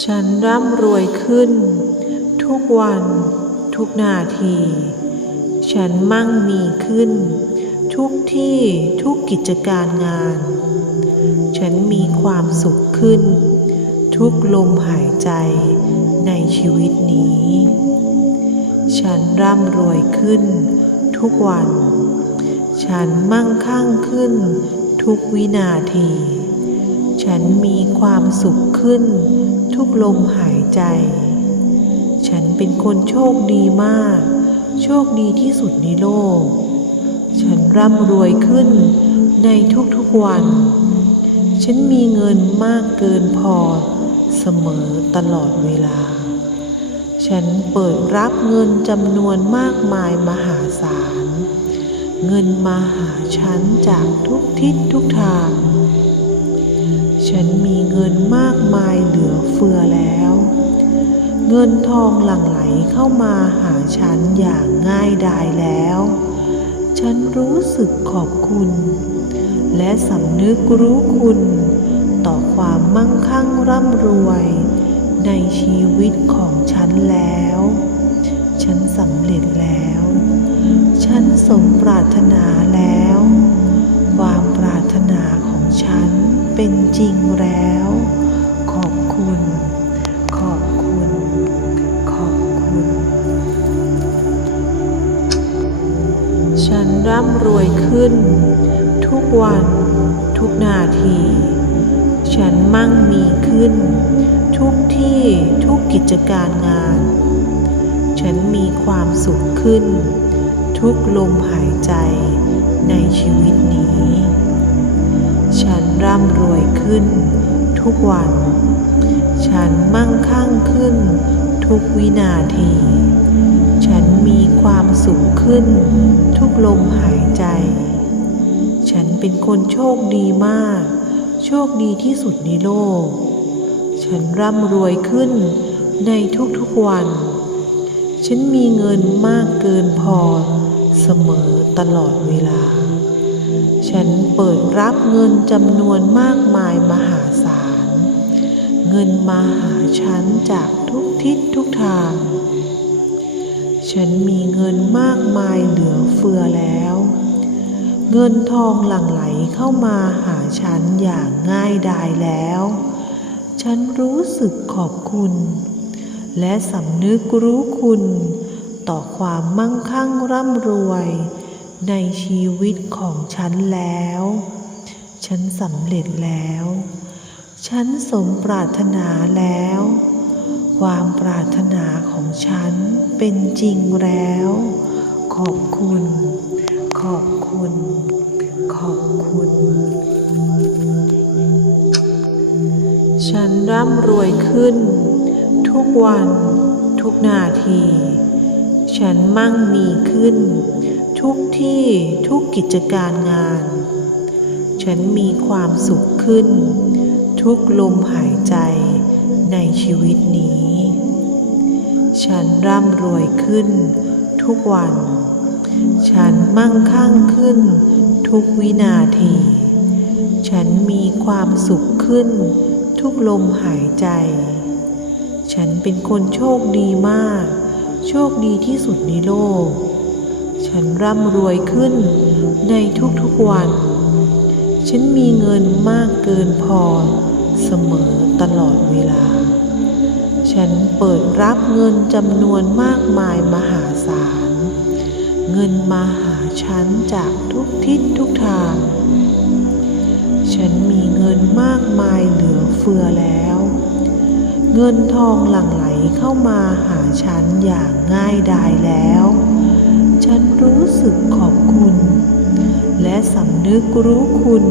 ฉันร่ำรวยขึ้น ทุกวันทุกนาที ฉันมั่งมีขึ้น ทุกที่ทุกกิจการงาน ฉันมีความสุขขึ้น ทุกลมหายใจในชีวิตนี้ ฉันร่ำรวยขึ้น ทุกวัน ฉันมั่งคั่งขึ้น ทุกวินาที ฉันมีความสุขขึ้น กลมหายใจ ฉันเป็นคนโชคดีมาก โชคดีที่สุดในโลก ฉันร่ำรวยขึ้นในทุกๆวัน ฉันมีเงินมากเกินพอเสมอตลอดเวลา ฉันเปิดรับเงินจำนวนมากมายมหาศาล เงินมาหาฉันจากทุกทิศทุกทาง ฉันมีเงินมากมายเหลือเฟือแล้ว เงินทองหลั่งไหลเข้ามาหาฉันอย่างง่ายดายแล้ว ฉันรู้สึกขอบคุณ และสำนึกรู้คุณ ต่อความมั่งคั่งร่ำรวย ในชีวิตของฉันแล้ว ฉันสำเร็จแล้ว ฉันสมปรารถนาแล้ว ความปรารถนาของ ฉันเป็นจริงแล้ว ขอบคุณ ขอบคุณ ขอบคุณ ฉันร่ำรวยขึ้น ทุกวันทุกนาที ฉันมั่งมีขึ้น ทุกที่ทุกกิจการงาน ฉันมีความสุขขึ้น ทุกลมหายใจในชีวิตนี้ ฉันร่ำรวยขึ้น ทุกวัน ฉันมั่งคั่งขึ้น ทุกวินาที ฉันมีความสุขขึ้น ทุกลมหายใจ ฉันเป็นคนโชคดีมาก โชคดีที่สุดในโลก ฉันร่ำรวยขึ้นในทุกๆวัน ฉันมีเงินมากเกินพอเสมอตลอดเวลา ฉันเปิดรับเงินจำนวนมากมายมหาศาล เงินมาหาฉันจากทุกทิศทุกทาง ฉันมีเงินมากมายเหลือเฟือแล้ว เงินทองหลั่งไหลเข้ามาหาฉันอย่างง่ายดายแล้ว ฉันรู้สึกขอบคุณ และสำนึกรู้คุณ ต่อความมั่งคั่งร่ำรวย ในชีวิตของฉันแล้ว ฉันสำเร็จแล้ว ฉันสมปรารถนาแล้ว ความปรารถนาของฉันเป็นจริงแล้ว ขอบคุณ ขอบคุณ ขอบคุณ ฉันร่ำรวยขึ้น ทุกวัน ทุกนาที ฉันมั่งมีขึ้น ทุกที่ทุกกิจการงาน ฉันมีความสุขขึ้น ทุกลมหายใจในชีวิตนี้ ฉันร่ำรวยขึ้นทุกวัน ฉันมั่งคั่งขึ้นทุกวินาที ฉันมีความสุขขึ้น ทุกลมหายใจ ฉันเป็นคนโชคดีมาก โชคดีที่สุดในโลก ฉันร่ำรวยขึ้นในทุกๆวัน ฉันมีเงินมากเกินพอเสมอตลอดเวลา ฉันเปิดรับเงินจำนวนมากมายมหาศาล เงินมาหาฉันจากทุกทิศทุกทาง ฉันมีเงินมากมายเหลือเฟือแล้ว เงินทองหลั่งไหลเข้ามาหาฉันอย่างง่ายดายแล้ว ฉันรู้สึกขอบคุณ และสำนึกรู้คุณ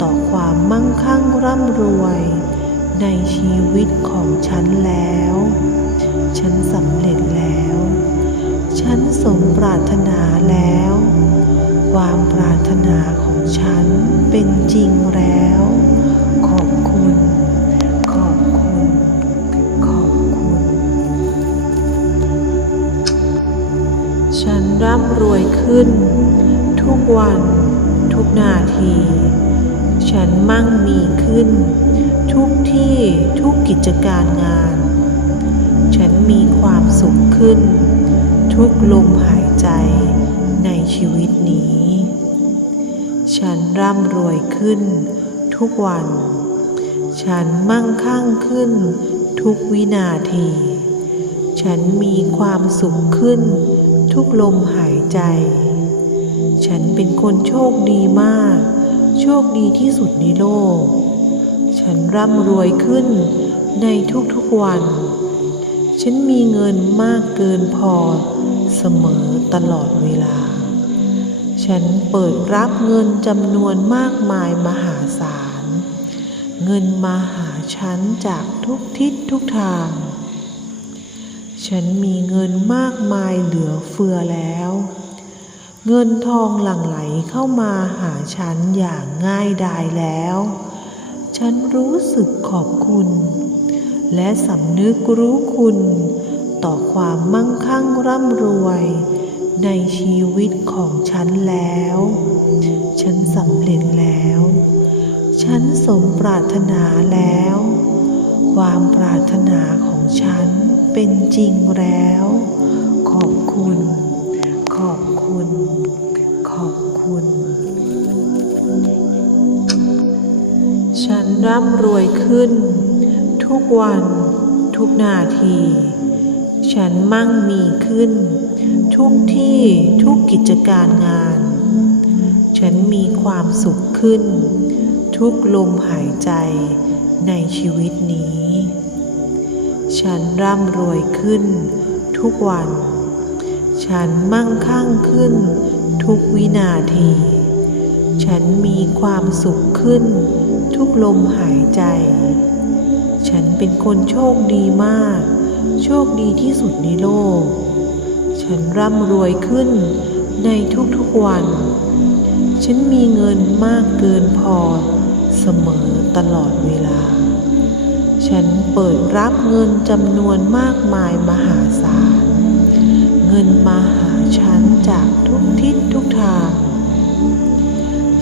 ต่อความมั่งคั่งร่ำรวย ในชีวิตของฉันแล้ว ฉันสำเร็จแล้ว ฉันสมปรารถนาแล้ว ความปรารถนาของฉันเป็นจริงแล้ว ขอ ฉันร่ำรวยขึ้น ทุกวัน ทุกนาที ฉันมั่งมีขึ้น ทุกที่ทุกกิจการงาน ฉันมีความสุขขึ้น ทุกลมหายใจในชีวิตนี้ ฉันร่ำรวยขึ้น ทุกวัน ฉันมั่งคั่งขึ้น ทุกวินาที ฉันมีความสุขขึ้น ทุกลมหายใจ ฉันเป็นคนโชคดีมาก โชคดีที่สุดในโลก ฉันร่ำรวยขึ้นในทุกๆวัน ฉันมีเงินมากเกินพอเสมอตลอดเวลา ฉันเปิดรับเงินจำนวนมากมายมหาศาล เงินมาหาฉันจากทุกทิศทุกทาง ฉันมีเงินมากมายเหลือเฟือแล้ว เงินทองหลั่งไหลเข้ามาหาฉันอย่างง่ายดายแล้ว ฉันรู้สึกขอบคุณ และสำนึกรู้คุณ ต่อความมั่งคั่งร่ำรวย ในชีวิตของฉันแล้ว ฉันสำเร็จแล้ว ฉันสมปรารถนาแล้ว ความปรารถนาของฉัน เป็นจริงแล้ว ขอบคุณ ขอบคุณ ขอบคุณ ฉันร่ำรวยขึ้น ทุกวันทุกนาที ฉันมั่งมีขึ้น ทุกที่ทุกกิจการงาน ฉันมีความสุขขึ้น ทุกลมหายใจในชีวิตนี้ ฉันร่ำรวยขึ้นทุกวัน ฉันมั่งคั่งขึ้นทุกวินาที ฉันมีความสุขขึ้นทุกลมหายใจ ฉันเป็นคนโชคดีมาก โชคดีที่สุดในโลก ฉันร่ำรวยขึ้นในทุกๆวัน ฉันมีเงินมากเกินพอเสมอตลอดเวลา ฉันเปิดรับเงินจำนวนมากมายมหาศาล เงินมาหาฉันจากทุกทิศทุกทาง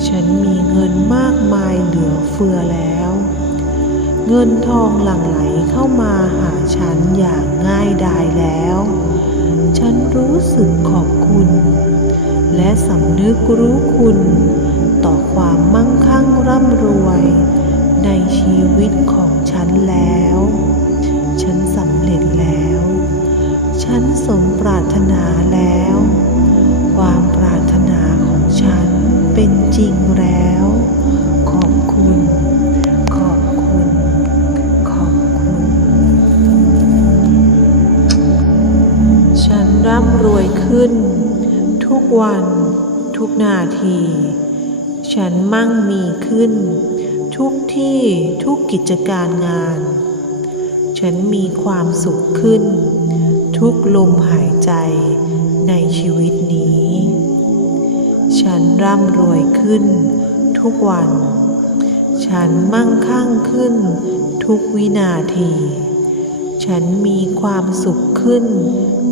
ฉันมีเงินมากมายเหลือเฟือแล้ว เงินทองหลั่งไหลเข้ามาหาฉันอย่างง่ายดายแล้ว ฉันรู้สึกขอบคุณ และสำนึกรู้คุณ ต่อความมั่งคั่งร่ำรวย ในชีวิตของ นแล้ว ฉันสำเร็จแล้ว ฉันสมปรารถนาแล้ว ความปรารถนาของฉันเป็นจริงแล้ว ขอบคุณขอบคุณขอบคุณฉันร่ำรวยขึ้น ทุกวัน ทุกนาที ฉันมั่งมีขึ้น ที่ทุกกิจการงาน ฉันมีความสุขขึ้น ทุกลมหายใจในชีวิตนี้ ฉันร่ำรวยขึ้นทุกวัน ฉันมั่งคั่งขึ้นทุกวินาที ฉันมีความสุขขึ้น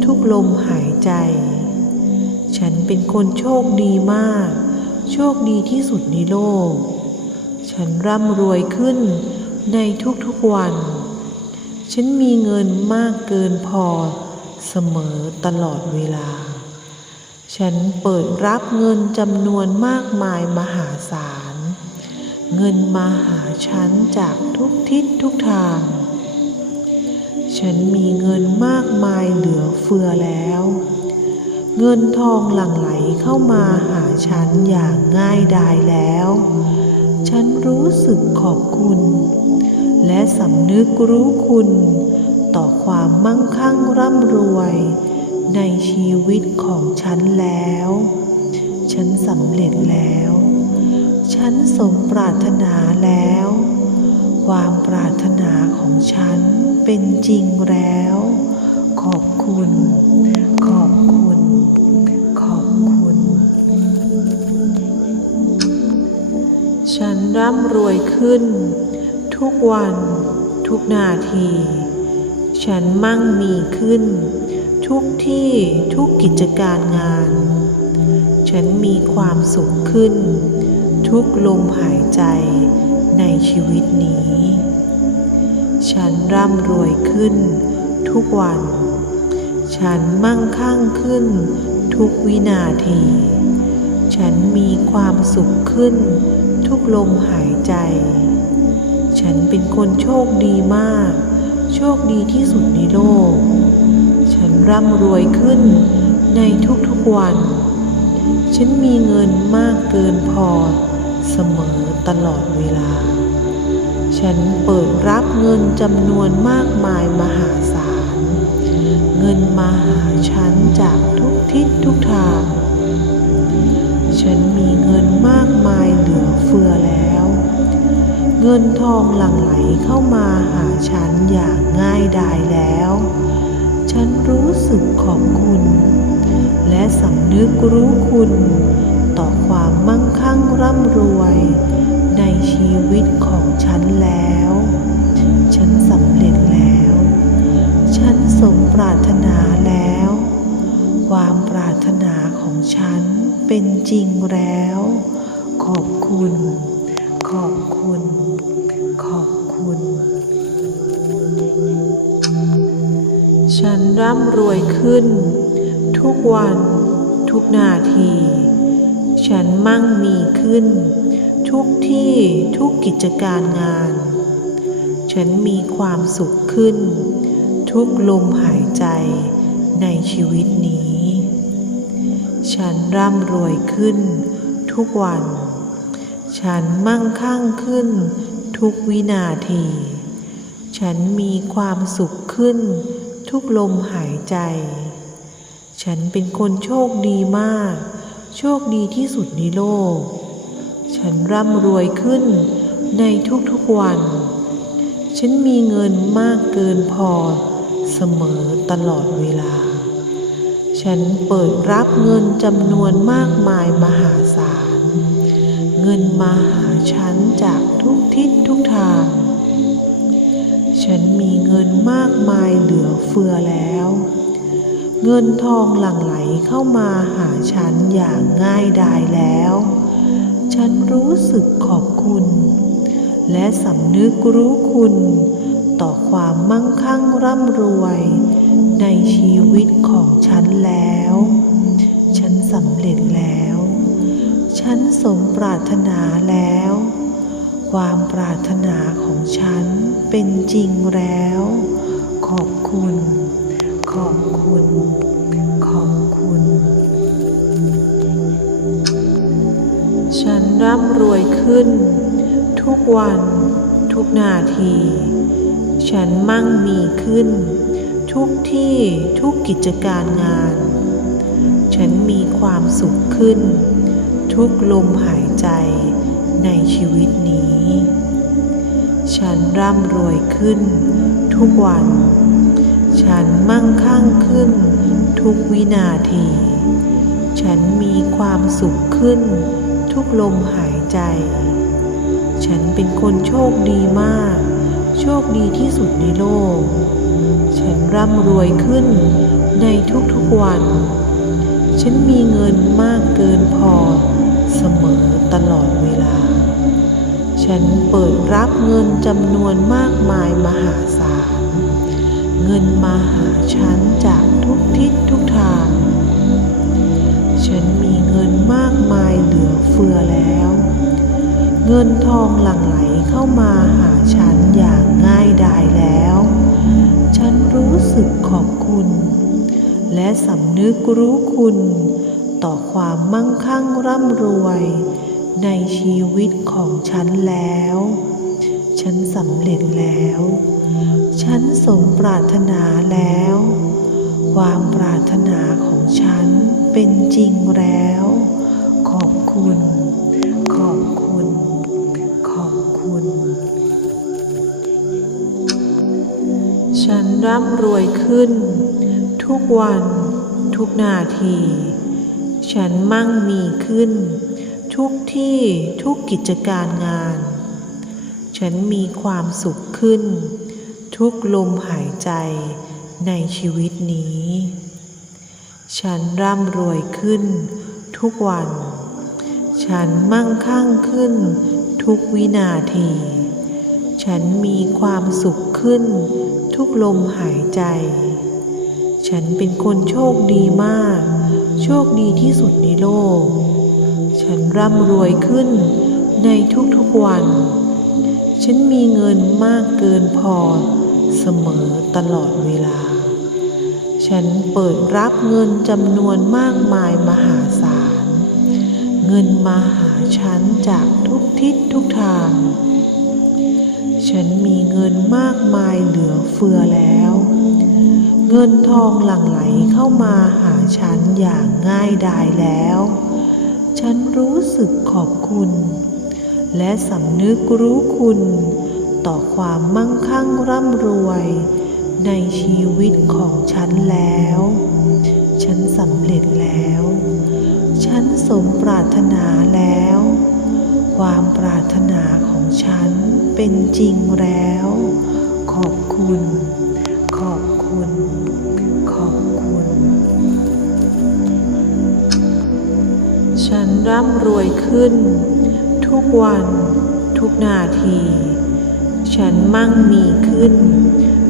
ทุกลมหายใจ ฉันเป็นคนโชคดีมาก โชคดีที่สุดในโลก ฉันร่ำรวยขึ้นในทุกๆวัน ฉันมีเงินมากเกินพอเสมอตลอดเวลา ฉันเปิดรับเงินจำนวนมากมายมหาศาล เงินมาหาฉันจากทุกทิศทุกทาง ฉันมีเงินมากมายเหลือเฟือแล้ว เงินทองหลั่งไหลเข้ามาหาฉันอย่างง่ายดายแล้ว ฉันรู้สึกขอบคุณ และสำนึกรู้คุณ ต่อความมั่งคั่งร่ำรวย ในชีวิตของฉันแล้ว ฉันสำเร็จแล้ว ฉันสมปรารถนาแล้ว ความปรารถนาของฉันเป็นจริงแล้ว ขอบคุณ ฉันร่ำรวยขึ้น ทุกวันทุกนาที ฉันมั่งมีขึ้น ทุกที่ทุกกิจการงาน ฉันมีความสุขขึ้น ทุกลมหายใจในชีวิตนี้ ฉันร่ำรวยขึ้น ทุกวัน ฉันมั่งคั่งขึ้น ทุกวินาที ฉันมีความสุขขึ้น ทุกลมหายใจ ฉันเป็นคนโชคดีมาก โชคดีที่สุดในโลก ฉันร่ำรวยขึ้นในทุกๆวัน ฉันมีเงินมากเกินพอเสมอตลอดเวลา ฉันเปิดรับเงินจำนวนมากมายมหาศาล เงินมาหาฉันจากทุกทิศทุกทาง ฉันมีเงินมากมายเหลือ เฟือแล้ว เงินทองหลั่งไหลเข้ามาหาฉันอย่างง่ายดายแล้ว ฉันรู้สึกขอบคุณ และสำนึกรู้คุณต่อความมั่งคั่งร่ำรวย ในชีวิตของฉันแล้ว ฉันสำเร็จแล้ว ฉันสมปรารถนาแล้ว ความปรารถนาของฉันเป็นจริงแล้ว ขอบคุณ ขอบคุณ ขอบคุณ ฉันร่ำรวยขึ้น ทุกวัน ทุกนาที ฉันมั่งมีขึ้น ทุกที่ทุกกิจการงาน ฉันมีความสุขขึ้น ทุกลมหายใจในชีวิตนี้ ฉันร่ำรวยขึ้นทุกวัน ฉันมั่งคั่งขึ้น ทุกวินาที ฉันมีความสุขขึ้น ทุกลมหายใจ ฉันเป็นคนโชคดีมาก โชคดีที่สุดในโลก ฉันร่ำรวยขึ้นในทุกๆวัน ฉันมีเงินมากเกินพอเสมอตลอดเวลา ฉันเปิดรับเงินจำนวนมากมายมหาศาล งินมาหาฉันจากทุกทิศทุกทาง ฉันมีเงินมากมายเหลือเฟือแล้ว เงินทองหลั่งไหลเข้ามาหาฉันอย่างง่ายดายแล้ว ฉันรู้สึกขอบคุณ และสำนึกรู้คุณต่อความมั่งคั่งร่ำรวย ในชีวิตของฉันแล้ว ฉันสำเร็จแล้ว ฉันสมปรารถนาแล้ว ความปรารถนาของฉันเป็นจริงแล้ว ขอบคุณ ขอบคุณ ขอบคุณ ฉันร่ำรวยขึ้น ทุกวัน ทุกนาที ฉันมั่งมีขึ้น ทุกที่ทุกกิจการงาน ฉันมีความสุขขึ้น ทุกลมหายใจในชีวิตนี้ ฉันร่ำรวยขึ้นทุกวัน ฉันมั่งคั่งขึ้นทุกวินาที ฉันมีความสุขขึ้นทุกลมหายใจ ฉันเป็นคนโชคดีมาก โชคดีที่สุดในโลก ฉันร่ำรวยขึ้นในทุกๆวัน ฉันมีเงินมากเกินพอ เสมอตลอดเวลา ฉันเปิดรับเงินจำนวนมากมายมหาศาล เงินมาหาฉันจากทุกทิศทุกทาง ฉันมีเงินมากมายเหลือเฟือแล้ว เงินทองหลั่งไหลเข้ามาหาฉันอย่างง่ายดายแล้ว ฉันรู้สึกขอบคุณ และสำนึกรู้คุณ ต่อความมั่งคั่งร่ำรวย ในชีวิตของฉันแล้ว ฉันสำเร็จแล้ว ฉันสมปรารถนาแล้ว ความปรารถนาของฉันเป็นจริงแล้ว ขอบคุณ ขอบคุณ ขอบคุณ ฉันร่ำรวยขึ้น ทุกวันทุกนาที ฉันมั่งมีขึ้น ทุกที่ทุกกิจการงาน ฉันมีความสุขขึ้น ทุกลมหายใจในชีวิตนี้ ฉันร่ำรวยขึ้น ทุกวัน ฉันมั่งคั่งขึ้น ทุกวินาที ฉันมีความสุขขึ้น ทุกลมหายใจ ฉันเป็นคนโชคดีมาก ชคดีที่สุดในโลก ฉันร่ำรวยขึ้นในทุกๆวัน ฉันมีเงินมากเกินพอเสมอตลอดเวลา ฉันเปิดรับเงินจำนวนมากมายมหาศาล เงินมาหาฉันจากทุกทิศทุกทาง ฉันมีเงินมากมายเหลือเฟือแล้ว เงินทองหลั่งไหลเข้ามาหาฉันอย่างง่ายดายแล้ว ฉันรู้สึกขอบคุณ และสำนึกรู้คุณ ต่อความมั่งคั่งร่ำรวย ในชีวิตของฉันแล้ว ฉันสำเร็จแล้ว ฉันสมปรารถนาแล้ว ความปรารถนาของฉันเป็นจริงแล้ว ขอบคุณ ร่ำรวยขึ้น ทุกวันทุกนาที ฉันมั่งมีขึ้น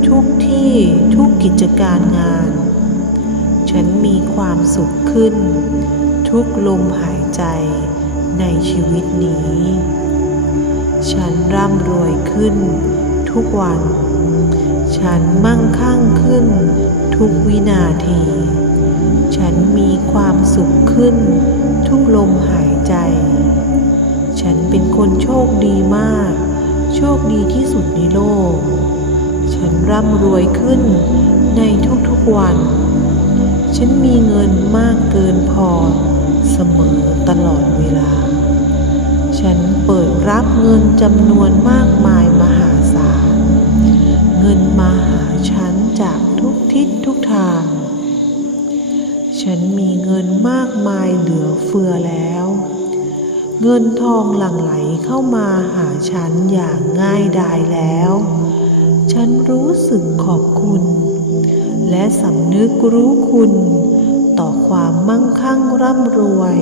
ทุกที่ทุกกิจการงาน ฉันมีความสุขขึ้น ทุกลมหายใจในชีวิตนี้ ฉันร่ำรวยขึ้น ทุกวัน ฉันมั่งคั่งขึ้น ทุกวินาที ฉันมีความสุขขึ้นทุกลมหายใจ ฉันเป็นคนโชคดีมาก โชคดีที่สุดในโลก ฉันร่ำรวยขึ้นในทุกๆวัน ฉันมีเงินมากเกินพอเสมอตลอดเวลา ฉันเปิดรับเงินจำนวนมากมายมหาศาล เงินมาหาฉันจาก ทุกทิศทุกทาง ฉันมีเงินมากมายเหลือเฟือแล้ว เงินทองหลั่งไหลเข้ามาหาฉันอย่างง่ายดายแล้ว ฉันรู้สึกขอบคุณ และสำนึกรู้คุณต่อความมั่งคั่งร่ำรวย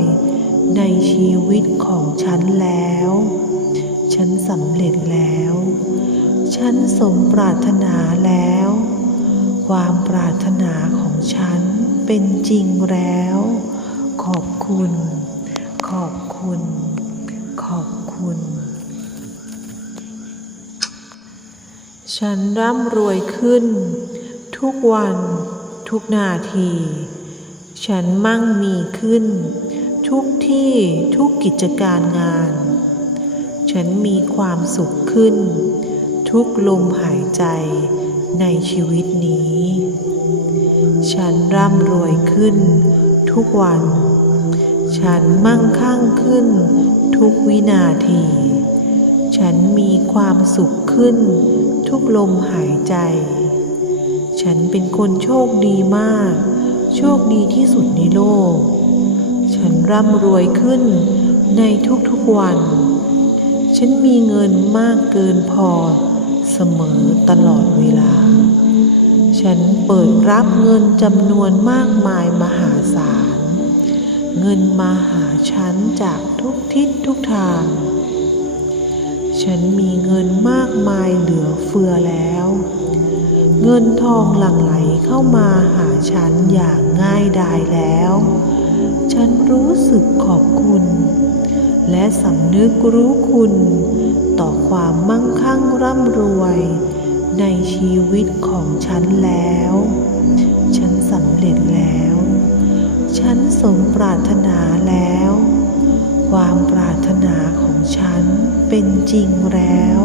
ในชีวิตของฉันแล้ว ฉันสำเร็จแล้ว ฉันสมปรารถนาแล้ว ความปรารถนาของฉันเป็นจริงแล้ว ขอบคุณ ขอบคุณ ขอบคุณ ฉันร่ำรวยขึ้น ทุกวัน ทุกนาที ฉันมั่งมีขึ้น ทุกที่ทุกกิจการงาน ฉันมีความสุขขึ้น ทุกลมหายใจ ในชีวิตนี้ ฉันร่ำรวยขึ้นทุกวัน ฉันมั่งคั่งขึ้นทุกวินาที ฉันมีความสุขขึ้นทุกลมหายใจ ฉันเป็นคนโชคดีมาก โชคดีที่สุดในโลก ฉันร่ำรวยขึ้นในทุกๆวัน ฉันมีเงินมากเกินพอ เสมอตลอดเวลา ฉันเปิดรับเงินจำนวนมากมายมหาศาล เงินมาหาฉันจากทุกทิศทุกทาง ฉันมีเงินมากมายเหลือเฟือแล้ว เงินทองหลั่งไหลเข้ามาหาฉันอย่างง่ายดายแล้ว ฉันรู้สึกขอบคุณ และสำนึกรู้คุณ ต่อความมั่งคั่งร่ำรวย ในชีวิตของฉันแล้ว ฉันสำเร็จแล้ว ฉันสมปรารถนาแล้ว ความปรารถนาของฉันเป็นจริงแล้ว